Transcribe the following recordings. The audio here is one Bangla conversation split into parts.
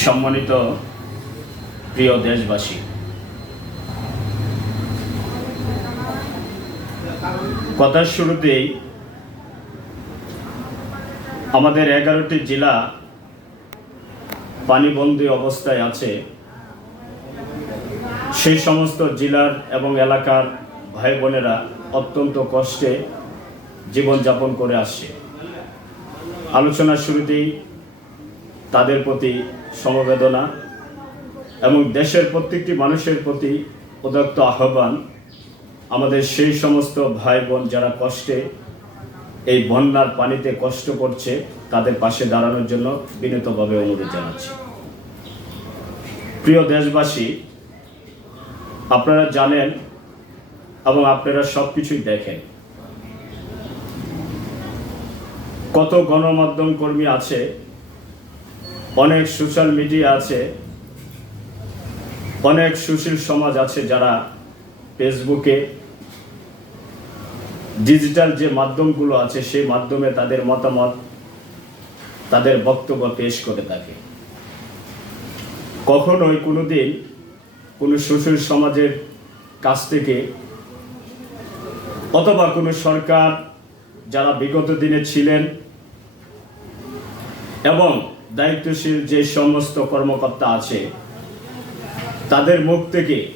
সম্মানিত প্রিয় দেশবাসী, কথার শুরুতেই আমাদের এগারোটি জেলা পানিবন্দী অবস্থায় আছে। সেই সমস্ত জেলার এবং এলাকার ভাই বোনেরা অত্যন্ত কষ্টে জীবনযাপন করে আসছে। আলোচনার শুরুতেই তাদের প্রতি সমবেদনা এবং দেশের প্রত্যেকটি মানুষের প্রতি উদাত্ত আহ্বান। আমাদের সেই সমস্ত ভাই বোন যারা কষ্টে এই বন্যার পানিতে কষ্ট করছে, তাদের পাশে দাঁড়ানোর জন্য বিনীতভাবে অনুরোধ জানাচ্ছি। প্রিয় দেশবাসী, আপনারা জানেন এবং আপনারা সব কিছুই দেখেন। কত গণমাধ্যম কর্মী আছে অনেক সোশ্যাল মিডিয়া আছে, অনেক সুশীল সমাজ আছে যারা ফেসবুকে ডিজিটাল যে মাধ্যমগুলো আছে, সেই মাধ্যমে তাদের মতামত, তাদের বক্তব্য পেশ করে থাকে। কখনোই কোনো দিন কোনো সুশীল সমাজের কাছ থেকে অথবা কোনো সরকার যারা বিগত দিনে ছিলেন এবং দায়িত্বশীল যে সমস্ত কর্মকর্তা আছে, তাদের মুখ থেকে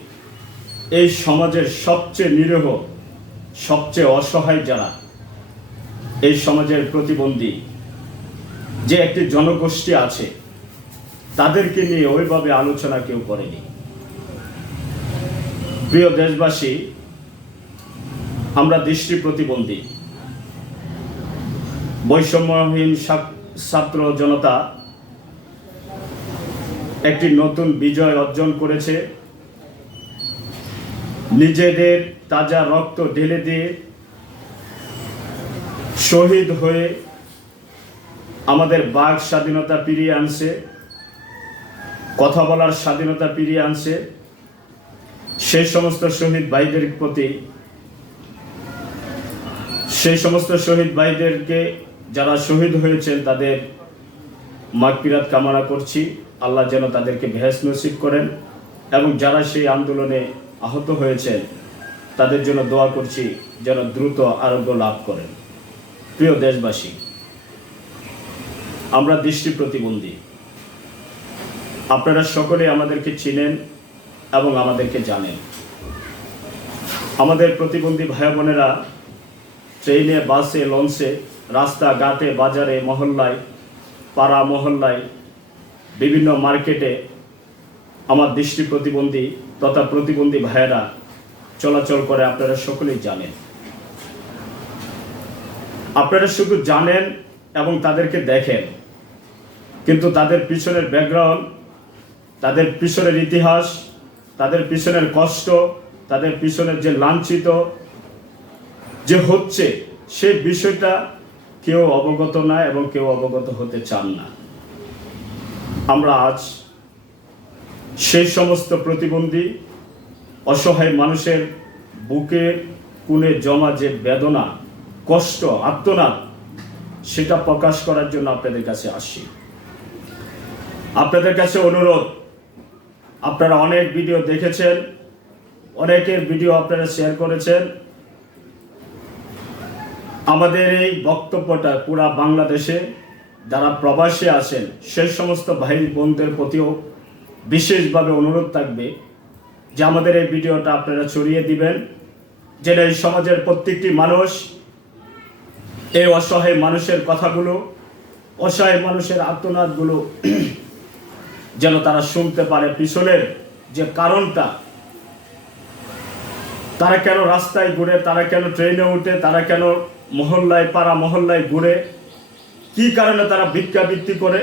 এই সমাজের সবচেয়ে নিরীহ, সবচেয়ে অসহায় যারা, এই সমাজের প্রতিবন্ধী, যে একটি জনগোষ্ঠী আছে, তাদেরকে নিয়ে ওইভাবে আলোচনা কেউ করেনি। প্রিয় দেশবাসী, আমরা দৃষ্টি প্রতিবন্ধী, বৈষম্যহীন ছাত্র- জনতা একটি নতুন বিজয় অর্জন করেছে। নিজেদের তাজা রক্ত ঢেলে দিয়ে শহীদ হয়ে আমাদের বাক স্বাধীনতা ফিরিয়ে আনছে, কথা বলার স্বাধীনতা ফিরিয়ে আনছে। সেই সমস্ত শহীদ ভাইদের প্রতি, সেই সমস্ত শহীদ ভাইদেরকে যারা শহীদ হয়েছেন তাদের মাগপিরাত কামনা করছি। আল্লাহ যেন তাদেরকে ভেস নসিব করেন এবং যারা সেই আন্দোলনে আহত হয়েছেন তাদের জন্য দোয়া করছি যেন দ্রুত আরোগ্য লাভ করেন। প্রিয় দেশবাসী, আমরা দৃষ্টি প্রতিবন্ধী। আপনারা সকলে আমাদেরকে চিনেন এবং আমাদেরকে জানেন। আমাদের প্রতিবন্ধী ভাই বোনেরা ট্রেনে, বাসে, লঞ্চে রাস্তা ঘাটে বাজারে, মহল্লায়, পাড়া মহল্লায় বিভিন্ন মার্কেটে আমার দৃষ্টি প্রতিবন্ধী তথা প্রতিবন্ধী ভাইয়েরা চলাচল করে, আপনারা সকলেই জানেন। আপনারা শুধু জানেন এবং তাদেরকে দেখেন, কিন্তু তাদের পিছনের ব্যাকগ্রাউন্ড, তাদের পিছনের ইতিহাস, তাদের পিছনের কষ্ট, তাদের পিছনের যে লাঞ্ছিত, যে হচ্ছে সেই বিষয়টা কেউ অবগত না এবং কেউ অবগত হতে চান না। আমরা আজ সেই সমস্ত প্রতিবন্ধী, অসহায় মানুষের বুকে কুনে জমা যে বেদনা, কষ্ট আত্মনাদ সেটা প্রকাশ করার জন্য আপনাদের কাছে আসি আপনাদের কাছে অনুরোধ, আপনারা অনেক ভিডিও দেখেছেন, অনেকের ভিডিও আপনারা শেয়ার করেছেন। আমাদের এই বক্তব্যটা পুরা বাংলাদেশে যারা প্রবাসী আসেন সেই সমস্ত ভাই বোনদের প্রতিও বিশেষভাবে অনুরোধ থাকবে যে আমাদের এই ভিডিওটা আপনারা ছড়িয়ে দিবেন যেটা এই সমাজের প্রত্যেকটি মানুষ এই অসহায় মানুষের কথাগুলো, অসহায় মানুষের আত্মনাদগুলো যেন তারা শুনতে পারে। পিছনের যে কারণটা, তারা কেন রাস্তায় ঘুরে, তারা কেন ট্রেনে উঠে, তারা কেন মহল্লায়, পাড়া মহল্লায় ঘুরে কি কারণে তারা ভিক্ষাবৃত্তি করে?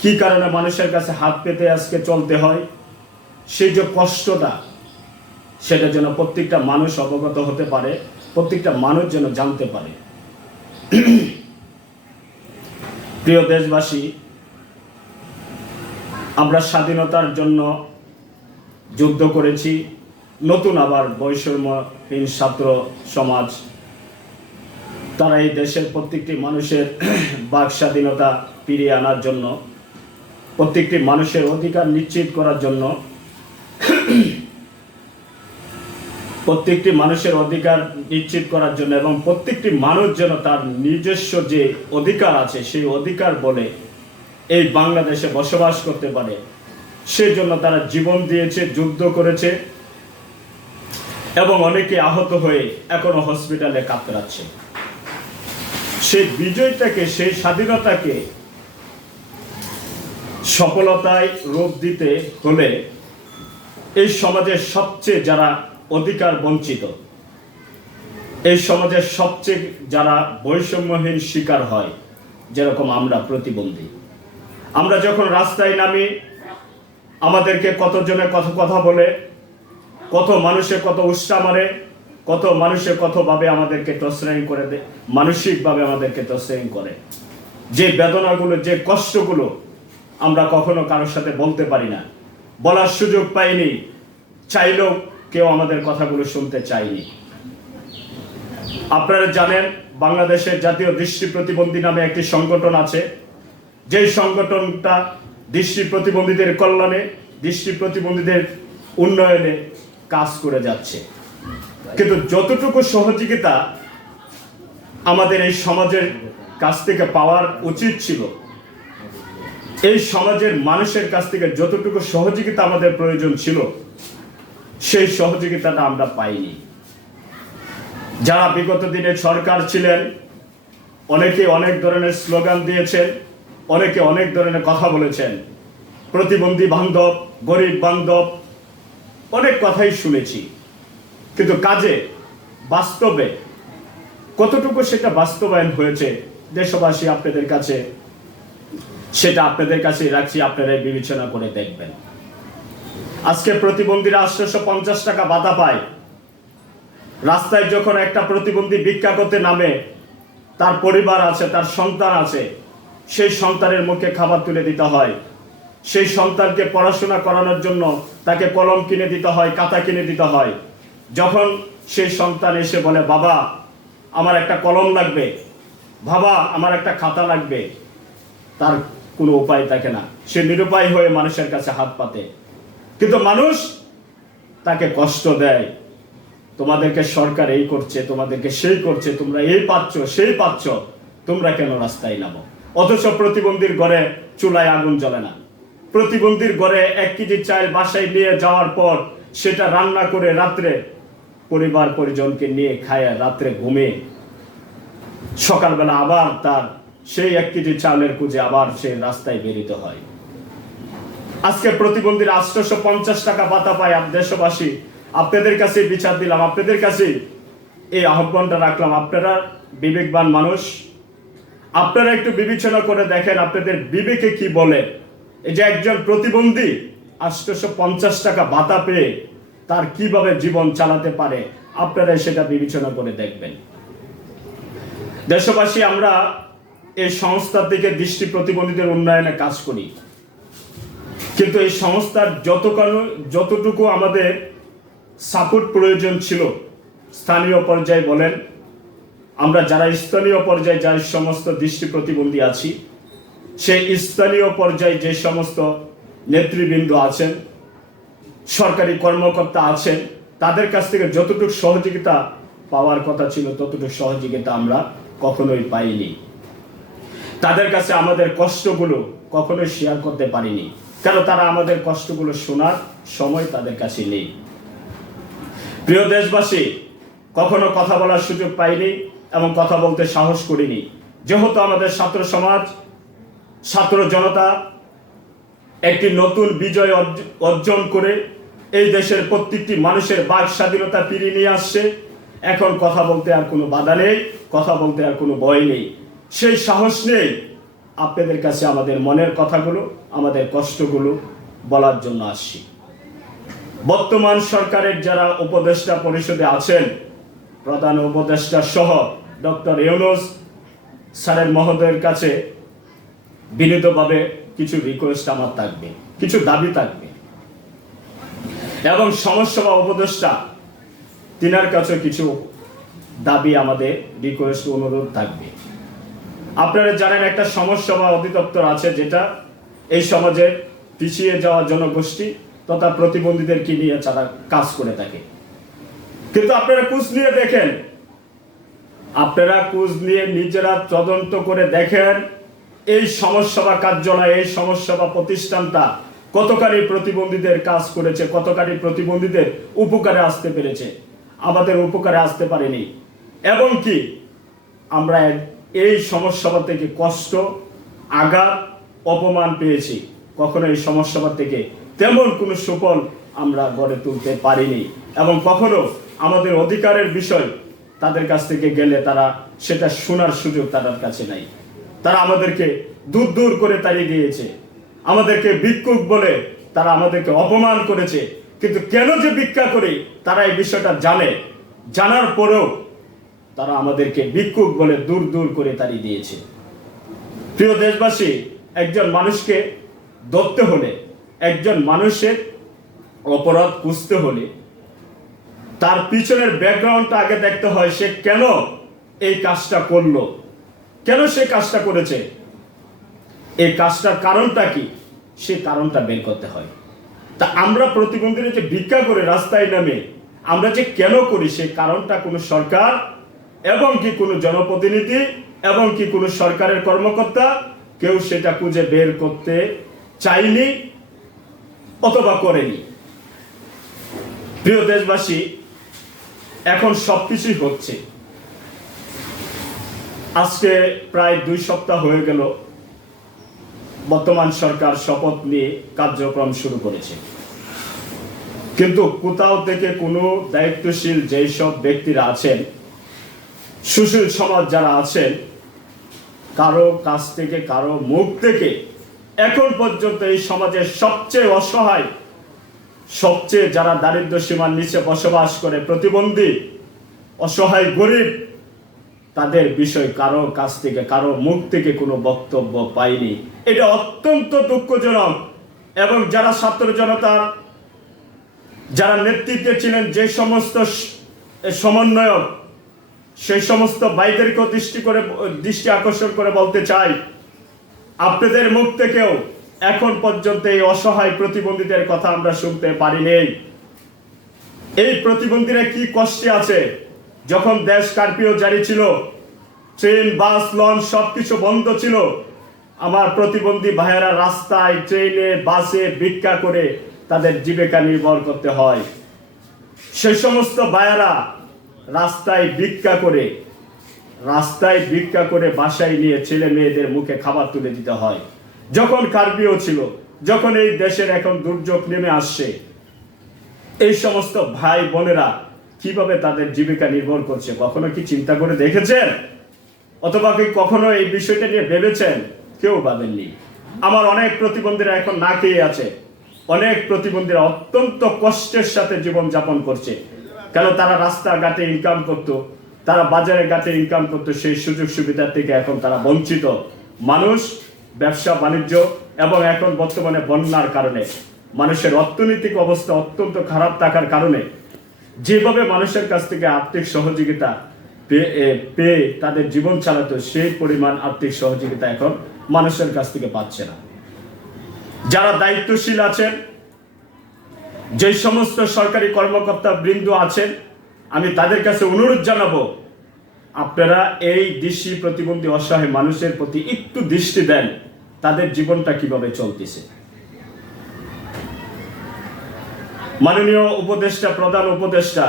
কি কারণে মানুষের কাছে হাত পেতে আজকে চলতে হয়? সেই যে কষ্টটা, সেটা যেন প্রত্যেকটা মানুষ অবগত হতে পারে, প্রত্যেকটা মানুষ যেন জানতে পারে। প্রিয় দেশবাসী, আমরা স্বাধীনতার জন্য যুদ্ধ করেছি, নতুন আবার বৈষম্যহীন ছাত্র সমাজ তারা এই দেশের প্রত্যেকটি মানুষের বাক স্বাধীনতা ফিরিয়ে আনার জন্য, প্রত্যেকটি মানুষের অধিকার নিশ্চিত করার জন্য, প্রত্যেকটি মানুষের অধিকার নিশ্চিত করার জন্য এবং প্রত্যেকটি মানুষ যেন তার নিজস্ব যে অধিকার আছে, সেই অধিকার বলে এই বাংলাদেশে বসবাস করতে পারে। সেই জন্য তারা জীবন দিয়েছে, যুদ্ধ করেছে এবং অনেকে আহত হয়ে এখনও হসপিটালে কাতরাচ্ছে। সেই বিজয়টাকে সেই স্বাধীনতাকে সফলতায় রূপ দিতে হলে এই সমাজের সবচেয়ে যারা অধিকার বঞ্চিত, এই সমাজের সবচেয়ে যারা বৈষম্যহীন শিকার হয়, যেরকম আমরা প্রতিবন্ধী। আমরা যখন রাস্তায় নামি, আমাদেরকে কতজনে কত কথা বলে, কত মানুষে কত উৎসাহ মারে কত মানুষে কতভাবে আমাদেরকে টসরাইং করে দেয় মানসিকভাবে আমাদেরকে টসরাইং করে। যে বেদনাগুলো, যে কষ্টগুলো আমরা কখনো কারোর সাথে বলতে পারি না। বলার সুযোগ পাইনি, চাইলেও কেউ আমাদের কথাগুলো শুনতে চায়নি। আপনারা জানেন, বাংলাদেশের জাতীয় দৃষ্টি প্রতিবন্ধী নামে একটি সংগঠন আছে। যেই সংগঠনটা দৃষ্টি প্রতিবন্ধীদের কল্যাণে, দৃষ্টি প্রতিবন্ধীদের উন্নয়নে কাজ করে যাচ্ছে। কিন্তু যতটুকু সহযোগিতা আমাদের এই সমাজের কাছ থেকে পাওয়ার উচিত ছিল, এই সমাজের মানুষের কাছ থেকে যতটুকু সহযোগিতা আমাদের প্রয়োজন ছিল, সেই সহযোগিতাটা আমরা পাইনি। যারা বিগত দিনে সরকার ছিলেন, অনেকে অনেক ধরনের স্লোগান দিয়েছেন, অনেকে অনেক ধরনের কথা বলেছেন। প্রতিবন্ধী বান্ধব, গরিব বান্ধব, অনেক কথাই শুনেছি। কিন্তু কাজে, বাস্তবে, কতটুকু সেটা বাস্তবায়ন হয়েছে, দেশবাসী আপনাদের কাছে, সেটা আপনাদের কাছে রাখছি, আপনারা বিবেচনা করে দেখবেন। আজকে প্রতিবন্ধীরা আটশোশো পঞ্চাশ টাকা বাধা পায়। রাস্তায় যখন একটা প্রতিবন্ধী ভিক্ষা করতে নামে, তার পরিবার আছে, তার সন্তান আছে, সেই সন্তানের মুখে খাবার তুলে দিতে হয়। সেই সন্তানকে পড়াশোনা করানোর জন্য তাকে কলম কিনে দিতে হয় কাতা কিনে দিতে হয়। যখন সেই সন্তান এসে বলে, বাবা, আমার একটা কলম লাগবে। বাবা, আমার একটা খাতা লাগবে। তার কোনো উপায় থাকে না। সে নিরুপায় হয়ে মানুষের কাছে হাত পাতে। কিন্তু মানুষ তাকে কষ্ট দেয়। তোমাদেরকে সরকার এই করছে, তোমাদেরকে সেই করছে, তোমরা এই পাচ্ছ, সেই পাচ্ছ, তোমরা কেন রাস্তায় নামো? অথচ প্রতিবন্ধীর ঘরে চুলায় আগুন জ্বলে না। প্রতিবন্ধীর ঘরে এক কেজি চাল বাসায় নিয়ে যাওয়ার পর সেটা রান্না করে রাত্রে পরিবার পরিজনকে নিয়ে খায় রাত্রে ঘুমে, সকালবেলা আবার তার সেই এক কেজি চালের খুঁজে আবার সে রাস্তায় বেরিত হয়। আজকে প্রতিবন্ধীর আটশোশো পঞ্চাশ টাকা পাতা পায় আপ দেশবাসী। আপনাদের কাছে বিচার দিলাম, আপনাদের কাছে এই আহ্বানটা রাখলাম। আপনারা বিবেকবান মানুষ, আপনারা একটু বিবেচনা করে দেখেন আপনাদের বিবেকে কি বলে। এই যে একজন প্রতিবন্ধী আটশোশো পঞ্চাশ টাকা ভাতা পেয়ে তার কীভাবে জীবন চালাতে পারে আপনারা সেটা বিবেচনা করে দেখবেন। দেশবাসী, আমরা এই সংস্থার দিকে দৃষ্টি প্রতিবন্ধীদের উন্নয়নে কাজ করি। কিন্তু এই সংস্থার যতখানি যতটুকু আমাদের সাপোর্ট প্রয়োজন ছিল, স্থানীয় পর্যায়ে বলেন, আমরা যারা স্থানীয় পর্যায়ে যার সমস্ত দৃষ্টি প্রতিবন্ধী আছি। সেই স্থানীয় পর্যায়ে যে সমস্ত নেতৃবৃন্দ আছেন সরকারি কর্মকর্তা আছেন, তাদের কাছ থেকে যতটুকু সহযোগিতা পাওয়ার কথা ছিল, ততটুকু সহযোগিতা আমরা কখনোই পাইনি। তাদের কাছে আমাদের কষ্টগুলো কখনোই শেয়ার করতে পারিনি, কেন তারা আমাদের কষ্টগুলো শোনার সময় তাদের কাছে নেই। প্রিয় দেশবাসী, কখনো কথা বলার সুযোগ পাইনি এবং কথা বলতে সাহস করিনি। যেহেতু আমাদের ছাত্র সমাজ, ছাত্র জনতা একটি নতুন বিজয় অর্জ- অর্জন করে এই দেশের প্রত্যেকটি মানুষের বাক স্বাধীনতা ফিরিয়ে নিয়ে আসছে। এখন কথা বলতে আর কোনো বাধা নেই, কথা বলতে আর কোনো ভয় নেই। সেই সাহস নেই আপনাদের কাছে আমাদের মনের কথাগুলো, আমাদের কষ্টগুলো বলার জন্য আসছি। বর্তমান সরকারের যারা উপদেষ্টা পরিষদে আছেন, প্রধান উপদেষ্টা সহ ডক্টর ইউনুস স্যারের মহোদয়ের কাছে বিনীতভাবে কিছু রিকোয়েস্ট আমার থাকবে, কিছু দাবি থাকবে। এবং সমস্যা বা উপদেষ্টা, তিনার কাছে কিছু দাবি আমাদের রিকোয়েস্ট অনুরোধ থাকবে। আপনারা জানেন একটা সমস্যা বা অধিদপ্তর আছে যেটা এই সমাজের পিছিয়ে যাওয়া জনগোষ্ঠী তথা প্রতিবন্ধীদেরকে নিয়ে তারা কাজ করে থাকে। কিন্তু আপনারা কুচ নিয়ে দেখেন। আপনারা কুচ নিয়ে নিজেরা তদন্ত করে দেখেন এই সমস্যা সমাজসেবা কার্যালয়, এই সমাজসেবা প্রতিষ্ঠানটা কতখানি প্রতিবন্ধীদের কাজ করেছে, কতখানি প্রতিবন্ধীদের উপকারে আসতে পেরেছে? আমাদের উপকারে আসতে পারেনি। এবং কি, আমরা এই সমস্যা থেকে কষ্ট, আঘাত, অপমান পেয়েছি। কখনো এই সমস্যা থেকে তেমন কোনো সুফল আমরা গড়ে তুলতে পারিনি। এবং কখনো আমাদের অধিকারের বিষয় তাদের কাছ থেকে গেলে তারা সেটা শোনার সুযোগ তাদের কাছে নাই। তারা আমাদেরকে দূর দূর করে তাড়িয়ে দিয়েছে। আমাদেরকে ভিক্ষুক বলে তারা আমাদেরকে অপমান করেছে। কিন্তু কেন যে ভিক্ষা করি, তারা এই বিষয়টা জানে। জানার পরেও তারা আমাদেরকে ভিক্ষুক বলে দূর দূর করে তাড়িয়ে দিয়েছে। প্রিয় দেশবাসী, একজন মানুষকে ধরতে হলে, একজন মানুষের অপরাধ খুঁজতে হলে তার পিছনের ব্যাকগ্রাউন্ডটা আগে দেখতে হয়, সে কেন এই কাজটা করল। কেন সে কাজটা করেছে? এই কাজটার কারণটা কি? সে কারণটা বের করতে হয়। তা আমরা প্রতিবন্ধীরা যে ভিক্ষা করে রাস্তায় নামে, আমরা যে কেন করি সেই কারণটা কোনো সরকার এবং কি কোনো জনপ্রতিনিধি এবং কি কোনো সরকারের কর্মকর্তা কেউ সেটা খুঁজে বের করতে চাইনি অথবা করেনি। প্রিয় দেশবাসী, এখন সবকিছুই হচ্ছে। আজকে প্রায় দুই সপ্তাহ হয়ে গেল বর্তমান সরকার শপথ নিয়ে কার্যক্রম শুরু করেছে। কিন্তু কোথাও থেকে কোনো দায়িত্বশীল যেই সব ব্যক্তিরা আছেন, সুশীল সমাজ যারা আছেন, কারও কাছ থেকে, কারও মুখ থেকে এখন পর্যন্ত এই সমাজের সবচেয়ে অসহায়, সবচেয়ে যারা দারিদ্র সীমার নিচে বসবাস করে প্রতিবন্ধী, অসহায় গরিব তাদের বিষয় কারও কাছ থেকে, কারও মুখ থেকে কোনো বক্তব্য পাইনি। এটা অত্যন্ত দুঃখজনক। এবং যারা ছাত্র জনতার যারা নেতৃত্বে ছিলেন যে সমস্ত সমন্বয়ক, সেই সমস্ত বাইদেরকেও দৃষ্টি করে, দৃষ্টি আকর্ষণ করে বলতে চাই, আপনাদের মুখ থেকেও এখন পর্যন্ত এই অসহায় প্রতিবন্ধীদের কথা আমরা শুনতে পারিনি এই প্রতিবন্ধীরা কি কষ্টে আছে? যখন দেশ কার্ফিউ জারি ছিল, ট্রেন, বাস, লঞ্চ সবকিছু বন্ধ ছিল, আমার প্রতিবন্ধী ভাইয়েরা রাস্তায়, ট্রেনে, বাসে ভিক্ষা করে তাদের জীবিকা নির্ভর করতে হয়। সেই সমস্ত ভাইয়েরা রাস্তায় ভিক্ষা করে, রাস্তায় ভিক্ষা করে বাসায় নিয়ে ছেলে মেয়েদের মুখে খাবার তুলে দিতে হয়। যখন কার্ফিউ ছিল, যখন এই দেশের এখন দুর্যোগ নেমে আসছে, এই সমস্ত ভাই বোনেরা কীভাবে তাদের জীবিকা নির্ভর করছে? কখনো কি চিন্তা করে দেখেছেন? অথবা কি কখনো এই বিষয়টা নিয়ে ভেবেছেন? কেউ ভাবেননি। আমার অনেক প্রতিবন্ধীরা এখন না খেয়ে আছে। অনেক প্রতিবন্ধীরা অত্যন্ত কষ্টের সাথে জীবন যাপন করছে। কেন তারা রাস্তাঘাটে ইনকাম করত, তারা বাজারে ঘাটে ইনকাম করতো, সেই সুযোগ সুবিধা থেকে এখন তারা বঞ্চিত। মানুষ, ব্যবসা, বাণিজ্য এবং এখন বর্তমানে বন্যার কারণে। মানুষের অর্থনৈতিক অবস্থা অত্যন্ত খারাপ থাকার কারণে যেভাবে মানুষের কাছ থেকে আর্থিক সহযোগিতা পেয়ে তাদের জীবন চালাতো, সেই পরিমাণ আর্থিক সহযোগিতা এখন মানুষের কাছ থেকে পাচ্ছে না। যারা দায়িত্বশীল আছেন, যে সমস্ত সরকারি কর্মকর্তা বৃন্দ আছেন, আমি তাদের কাছে অনুরোধ জানাব, আপনারা এই দৃষ্টি প্রতিবন্ধী অসহায় মানুষের প্রতি একটু দৃষ্টি দেন, তাদের জীবনটা কীভাবে চলতেছে। মাননীয় উপদেষ্টা, প্রধান উপদেষ্টা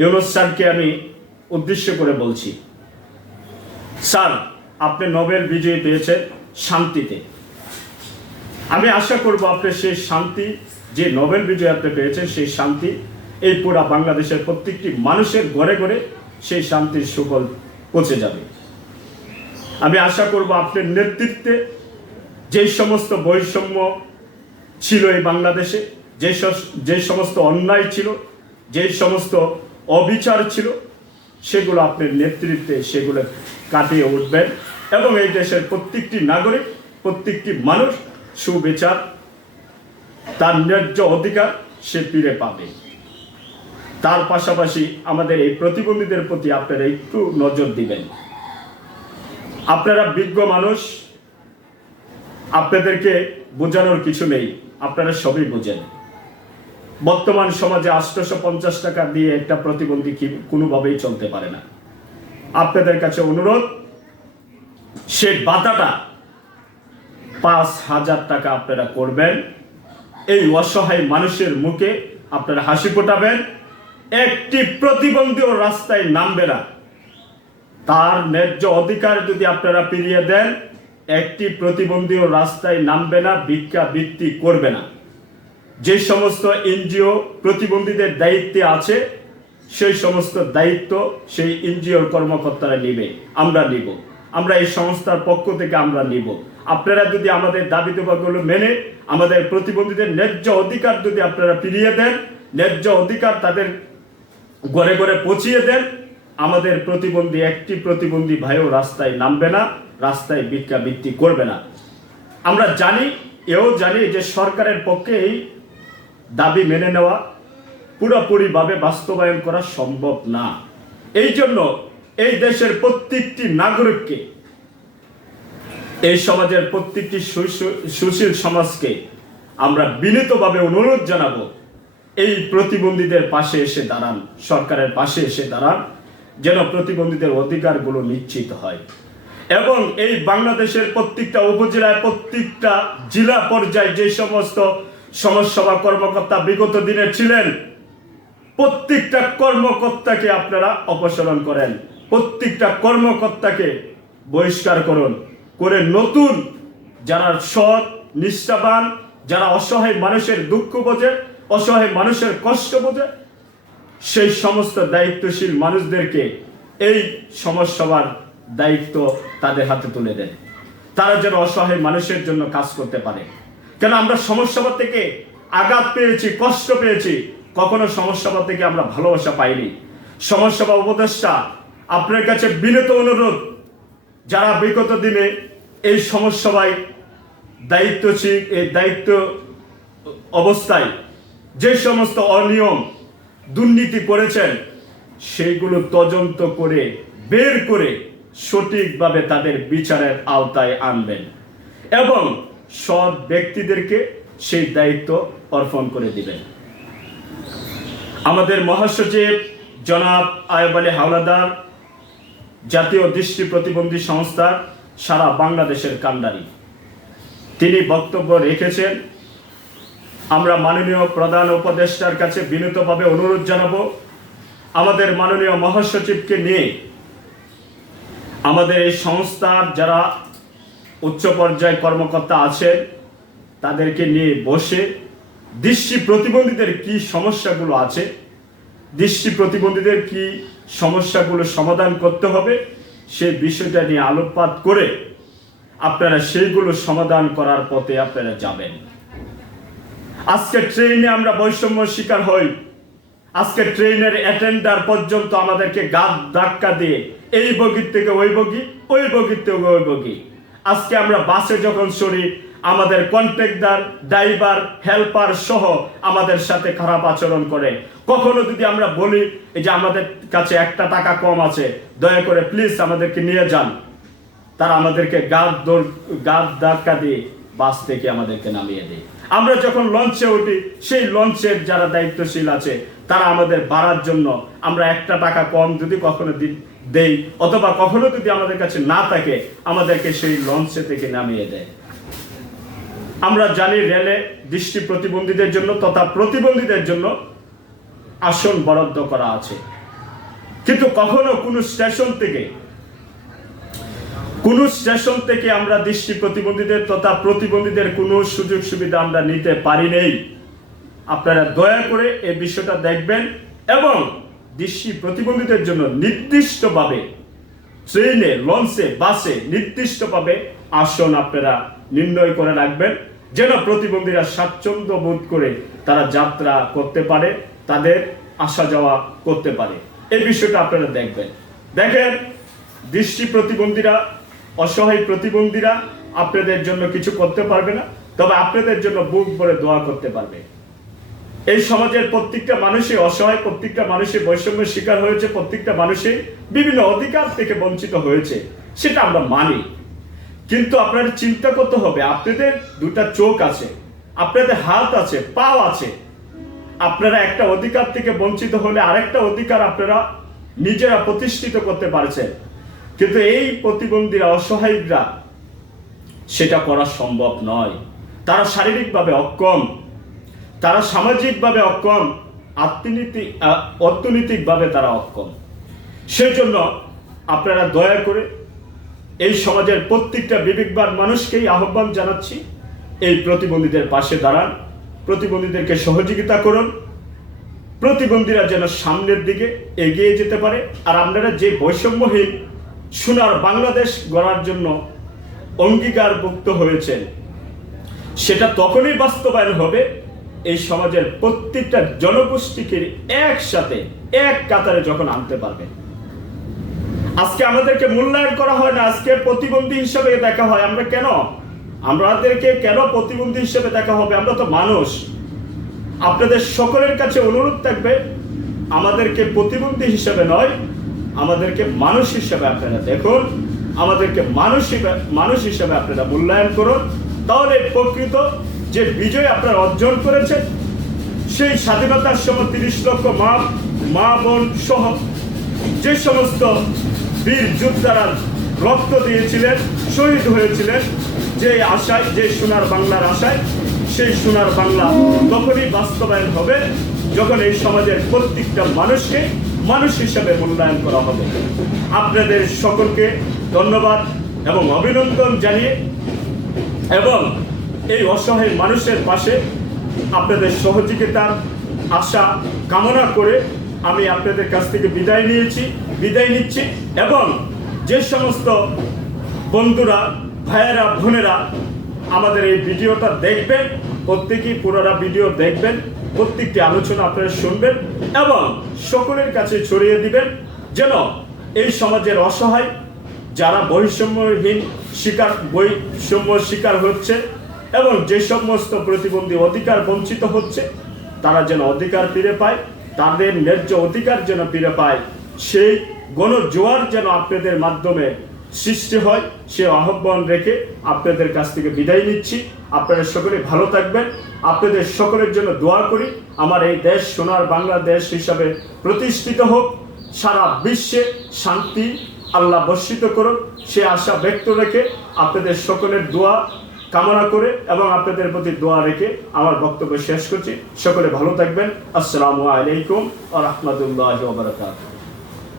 ইউনুস স্যারকে আমি উদ্দেশ্য করে বলছি, স্যার, আপনি নোবেল বিজয়ী পেয়েছেন শান্তিতে। আমি আশা করব আপনি সেই শান্তি, যে নোবেল বিজয় আপনি পেয়েছেন সেই শান্তি, এই পুরা বাংলাদেশের প্রত্যেকটি মানুষের ঘরে ঘরে সেই শান্তির সুফল পৌঁছে যাবে। আমি আশা করব আপনার নেতৃত্বে যেই সমস্ত বৈষম্য ছিল এই বাংলাদেশে যে যে সমস্ত অন্যায় ছিল, যে সমস্ত অবিচার ছিল, সেগুলো আপনার নেতৃত্বে সেগুলো কাটিয়ে উঠবেন এবং এই দেশের প্রত্যেকটি নাগরিক, প্রত্যেকটি মানুষ সুবিচার, তার ন্যায্য অধিকার সে ফিরে পাবে। তার পাশাপাশি আমাদের এই প্রতিবন্ধীদের প্রতি আপনারা একটু নজর দিবেন। আপনারা বিজ্ঞ মানুষ, আপনাদেরকে বোঝানোর কিছু নেই, আপনারা সবই বোঝেন। বর্তমান সমাজে আটশোশো পঞ্চাশ টাকা দিয়ে একটা প্রতিবন্ধী কোনোভাবেই চলতে পারে না। আপনাদের কাছে অনুরোধ, সে বাতাটা পাঁচ হাজার টাকা আপনারা করবেন, এই অসহায় মানুষের মুখে আপনারা হাসি ফোটাবেন, একটি প্রতিবন্ধীও রাস্তায় নামবে না। তার ন্যায্য অধিকার যদি আপনারা ফিরিয়ে দেন, একটি প্রতিবন্ধীও রাস্তায় নামবে না ভিক্ষা বৃত্তি করবে না। যে সমস্ত এনজিও প্রতিবন্ধীদের দায়িত্বে আছে, সেই সমস্ত দায়িত্ব সেই এনজিওর কর্মকর্তারা নিবে, আমরা নিব। আমরা এই সংস্থার পক্ষ থেকে আমরা নিব। আপনারা যদি আমাদের দাবি দেওয়াগুলো মেনে আমাদের প্রতিবন্ধীদের ন্যায্য অধিকার যদি আপনারা ফিরিয়ে দেন, ন্যায্য অধিকার তাদের ঘরে ঘরে পৌঁছিয়ে দেন, আমাদের প্রতিবন্ধী, একটি প্রতিবন্ধী ভাইও রাস্তায় নামবে না, রাস্তায় ভিক্ষা বৃত্তি করবে না। আমরা জানি, এও জানি যে সরকারের পক্ষে এই দাবি মেনে নেওয়া পুরোপুরিভাবে বাস্তবায়ন করা সম্ভব না। এই জন্য এই দেশের প্রত্যেকটি নাগরিককে, এই সমাজের প্রত্যেকটি সুশীল সমাজকে আমরা বিনীতভাবে অনুরোধ জানাব, এই প্রতিবন্ধীদের পাশে এসে দাঁড়ান, সরকারের পাশে এসে দাঁড়ান, যেন প্রতিবন্ধীদের অধিকারগুলো নিশ্চিত হয়। এবং এই বাংলাদেশের প্রত্যেকটা উপজেলায়, প্রত্যেকটা জেলা পর্যায়ে যে সমস্ত সমাজসভা কর্মকর্তা বিগত দিনে ছিলেন। প্রত্যেকটা কর্মকর্তাকে আপনারা অপসারণ করেন। প্রত্যেকটা কর্মকর্তাকে বহিষ্কার করুন। করে নতুন যারা সৎ, নিষ্ঠাবান, যারা অসহায় মানুষের দুঃখ বোঝে, অসহায় মানুষের কষ্ট বোঝে, সেই সমস্ত দায়িত্বশীল মানুষদেরকে এই সমাজসভার দায়িত্ব তাদের হাতে তুলে দেন। তারা যেন অসহায় মানুষের জন্য কাজ করতে পারে। কেন আমরা সমাজসভা থেকে আঘাত পেয়েছি, কষ্ট পেয়েছি, কখনো সমাজসভা থেকে আমরা ভালোবাসা পাইনি। সমাজসভা উপদেষ্টা, আপনার কাছে বিনীত অনুরোধ, যারা বিগত দিনে এই সমাজসভায় দায়িত্বশীল, এই দায়িত্ব অবস্থায় যে সমস্ত অনিয়ম, দুর্নীতি করেছেন, সেইগুলো তদন্ত করে, বের করে সঠিকভাবে তাদের বিচারের আওতায় আনবেন। এবং সৎ ব্যক্তিদেরকে সেই দায়িত্ব অর্পণ করে দিবেন। আমাদের মহাসচিব জনাব আয়ব আলী হাওলাদার জাতীয় দৃষ্টি প্রতিবন্ধী সংস্থা সারা বাংলাদেশের কান্ডারি তিনি বক্তব্য রেখেছেন, আমরা মাননীয় প্রধান উপদেষ্টার কাছে বিনীতভাবে অনুরোধ জানাব, আমাদের মাননীয় মহাসচিবকে নিয়ে আমাদের এই সংস্থার যারা উচ্চ পর্যায়ে কর্মকর্তা আছেন, তাদেরকে নিয়ে বসে দৃষ্টি প্রতিবন্ধীদের কি সমস্যাগুলো আছে, দৃষ্টি প্রতিবন্ধীদের কি সমস্যাগুলো সমাধান করতে হবে সেই বিষয়টা নিয়ে আলোকপাত করে আপনারা সেইগুলো সমাধান করার পথে আপনারা যাবেন। আজকে ট্রেনে আমরা বৈষম্য শিকার হই। আজকে ট্রেনের অ্যাটেন্ডার পর্যন্ত আমাদেরকে গাদ ধাক্কা দিয়ে, এই বগির থেকে ওই বগি, ওই বগির থেকে ওই বগি। আজকে আমরা বাসে যখন সরি আমাদের কন্ট্রাক্টর, ড্রাইভার, হেল্পার সহ আমাদের সাথে খারাপ আচরণ করে। কখনো যদি আমরা বলি যে আমাদের কাছে একটা টাকা কম আছে, দয়া করে প্লিজ আমাদেরকে নিয়ে যান। তারা আমাদেরকে গাদ দৌড় গাদ ধাক্কা দিয়ে বাস থেকে আমাদেরকে নামিয়ে দেয়। আমরা যখন লঞ্চে উঠি, সেই লঞ্চের যারা দায়িত্বশীল আছে, তারা আমাদের বাড়ার জন্য আমরা একটা টাকা কম যদি কখনো দি- দেই, অথবা কখনো যদি আমাদের কাছে না থাকে, আমাদেরকে সেই লঞ্চে থেকে নামিয়ে দেয়। আমরা জানি রেলে দৃষ্টি প্রতিবন্ধীদের জন্য তথা প্রতিবন্ধীদের জন্য আসন বরাদ্দ করা আছে। কিন্তু কখনো কোনো স্টেশন থেকে, কোন স্টেশন থেকে আমরা দৃষ্টি প্রতিবন্ধীদের তথা প্রতিবন্ধীদের কোনো সুযোগ সুবিধা আমরা নিতে পারি নেই। আপনারা দয়া করে এই বিষয়টা দেখবেন এবং দৃষ্টি প্রতিবন্ধীদের জন্য নির্দিষ্টভাবে ট্রেনে, লঞ্চে, বাসে নির্দিষ্টভাবে আসন আপনারা নির্ণয় করে রাখবেন, যেন প্রতিবন্ধীরা স্বাচ্ছন্দ্য বোধ করে তারা যাত্রা করতে পারে, তাদের আসা যাওয়া করতে পারে। এই বিষয়টা আপনারা দেখবেন। দেখেন, দৃষ্টি প্রতিবন্ধীরা, অসহায় প্রতিবন্ধীরা আপনাদের জন্য কিছু করতে পারবে না, তবে আপনাদের জন্য বুক ভরে দোয়া করতে পারবে। এই সমাজের প্রত্যেকটা মানুষই অসহায়, প্রত্যেকটা মানুষই বৈষম্যের শিকার হয়েছে, প্রত্যেকটা মানুষই বিভিন্ন অধিকার থেকে বঞ্চিত হয়েছে, সেটা আমরা মানি। কিন্তু আপনার চিন্তা করতে হবে, আপনাদের দুটা চোখ আছে, আপনাদের হাত আছে, পাও আছে। আপনারা একটা অধিকার থেকে বঞ্চিত হলে আরেকটা অধিকার আপনারা নিজেরা প্রতিষ্ঠিত করতে পারছেন। কিন্তু এই প্রতিবন্ধীরা, অসহায়রা, সেটা করা সম্ভব নয়। তারা শারীরিকভাবে অক্ষম তারা সামাজিকভাবে অক্ষম আহ, অর্থনৈতিকভাবে তারা অক্ষম। সেই জন্য আপনারা দয়া করে এই সমাজের প্রত্যেকটা বিবেকবান মানুষকেই আহ্বান জানাচ্ছি এই প্রতিবন্ধীদের পাশে দাঁড়ান প্রতিবন্ধীদেরকে সহযোগিতা করুন প্রতিবন্ধীরা যেন সামনের দিকে এগিয়ে যেতে পারে। আর আপনারা যে বৈষম্যহীন সোনার বাংলাদেশ গড়ার জন্য অঙ্গীকারভুক্ত হয়েছেন সেটা তখনই বাস্তবায়ন হবে এই সমাজের প্রত্যেকটা জনগোষ্ঠীকে একসাথে, এক কাতারে যখন আনতে পারবেন আজকে আমাদেরকে মূল্যায়ন করা হয় না, আজকে প্রতিবন্ধী হিসেবে দেখা হয়। আমরা কেন? আমাদেরকে কেন প্রতিবন্ধী হিসেবে দেখা হবে? আমরা তো মানুষ। আপনাদের সকলের কাছে অনুরোধ থাকবে, আমাদেরকে প্রতিবন্ধী হিসেবে নয়, আমাদেরকে মানুষ হিসেবে আপনারা দেখুন, আমাদেরকে মানুষ মানুষ হিসেবে আপনারা মূল্যায়ন করুন। তাহলে প্রকৃত যে বিজয় আপনারা অর্জন করেছেন, সেই স্বাধীনতার সময় তিরিশ লক্ষ মা মা বোন সহ যে সমস্ত বীর যোদ্ধারা রক্ত দিয়েছিলেন, শহীদ হয়েছিলেন, যে আশায়, যে সোনার বাংলার আশায়, সেই সোনার বাংলা তখনই বাস্তবায়ন হবে যখন এই সমাজের প্রত্যেকটা মানুষকে মানুষ হিসাবে মূল্যায়ন করা হবে। আপনাদের সকলকে ধন্যবাদ এবং অভিনন্দন জানিয়ে এবং এই অসহায় মানুষের পাশে আপনাদের সহযোগিতার আশা, কামনা করে আমি আপনাদের কাছ থেকে বিদায় নিয়েছি, বিদায় নিচ্ছি এবং যে সমস্ত বন্ধুরা, ভাইয়েরা, বোনেরা আমাদের এই ভিডিওটা দেখবেন, প্রত্যেকেই পুরোটা ভিডিও দেখবেন, প্রত্যেকটি আলোচনা আপনারা শুনবেন এবং সকলের কাছে ছড়িয়ে দিবেন যেন এই সমাজের অসহায় যারা বৈষম্যহীন শিকার, বৈষম্য শিকার হচ্ছে এবং যে সমস্ত প্রতিবন্ধী অধিকার বঞ্চিত হচ্ছে, তারা যেন অধিকার ফিরে পায়, তাদের ন্যায্য অধিকার যেন ফিরে পায়, সেই গণজোয়ার যেন আপনাদের মাধ্যমে সৃষ্টি হয়, সে আহ্বান রেখে আপনাদের কাছ থেকে বিদায় নিচ্ছি। আপনারা সকলে ভালো থাকবেন। আপনাদের সকলের জন্য দোয়া করি। আমার এই দেশ সোনার বাংলাদেশ হিসাবে প্রতিষ্ঠিত হোক। সারা বিশ্বে শান্তি আল্লাহ বর্ষিত করুন সে আশা ব্যক্ত রেখে আপনাদের সকলের দোয়া কামনা করে এবং আপনাদের প্রতি দোয়া রেখে আমার বক্তব্য শেষ করছি। সকলে ভালো থাকবেন। আসসালামু আলাইকুম আ রহমতুল্লাহ